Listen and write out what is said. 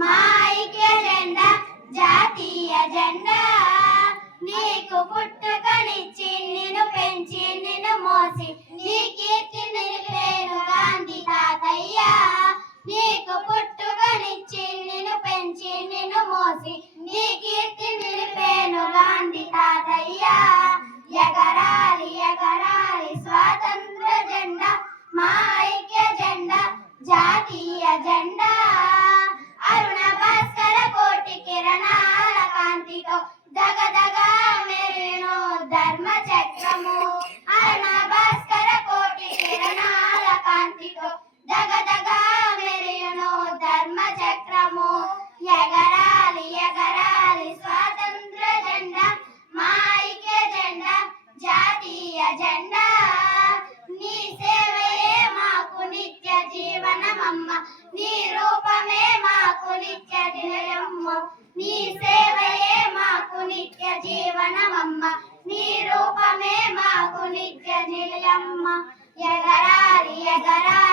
మా ఐక్య జెండా జాతీయ జెండా నీకు పుట్టుకనిచ్చి నిన్ను పెంచి నిన్ను మోసి నీ కీర్తి నిలిపేను గాంధీ తాతయ్య నీకు పుట్టుకనిచ్చి నిన్ను పెంచి నిన్ను మోసి నీ కీర్తి నిలిపేను గాంధీ తాతయ్య ఎగరాలి ఎగరాలి స్వాతంత్ర జెండా మా ఐక్య జెండా జాతీయ జెండా అరుణ భాస్కర కోటి కిరణాల కాంతితో దగదగా మెరిను ధర్మ చక్రము అరుణ భాస్కర కోటి కిరణాల కాంతితో దగదగా మెరిను ధర్మ చక్రము ఎగరాలి ఎగరాలి స్వాతంత్ర జెండా మా ఐక్య జెండా జాతీయ జెండా నీ సేవయే మాకు నిత్య జీవనమమ్మ నీ రూపమే మాకు నిత్య నిలయమ్మ నీ సేవయే మాకు నిత్య జీవనమమ్మ నీ రూపమే మాకు నిత్య నిలయమ్మ ఎగరాలి ఎగరాలి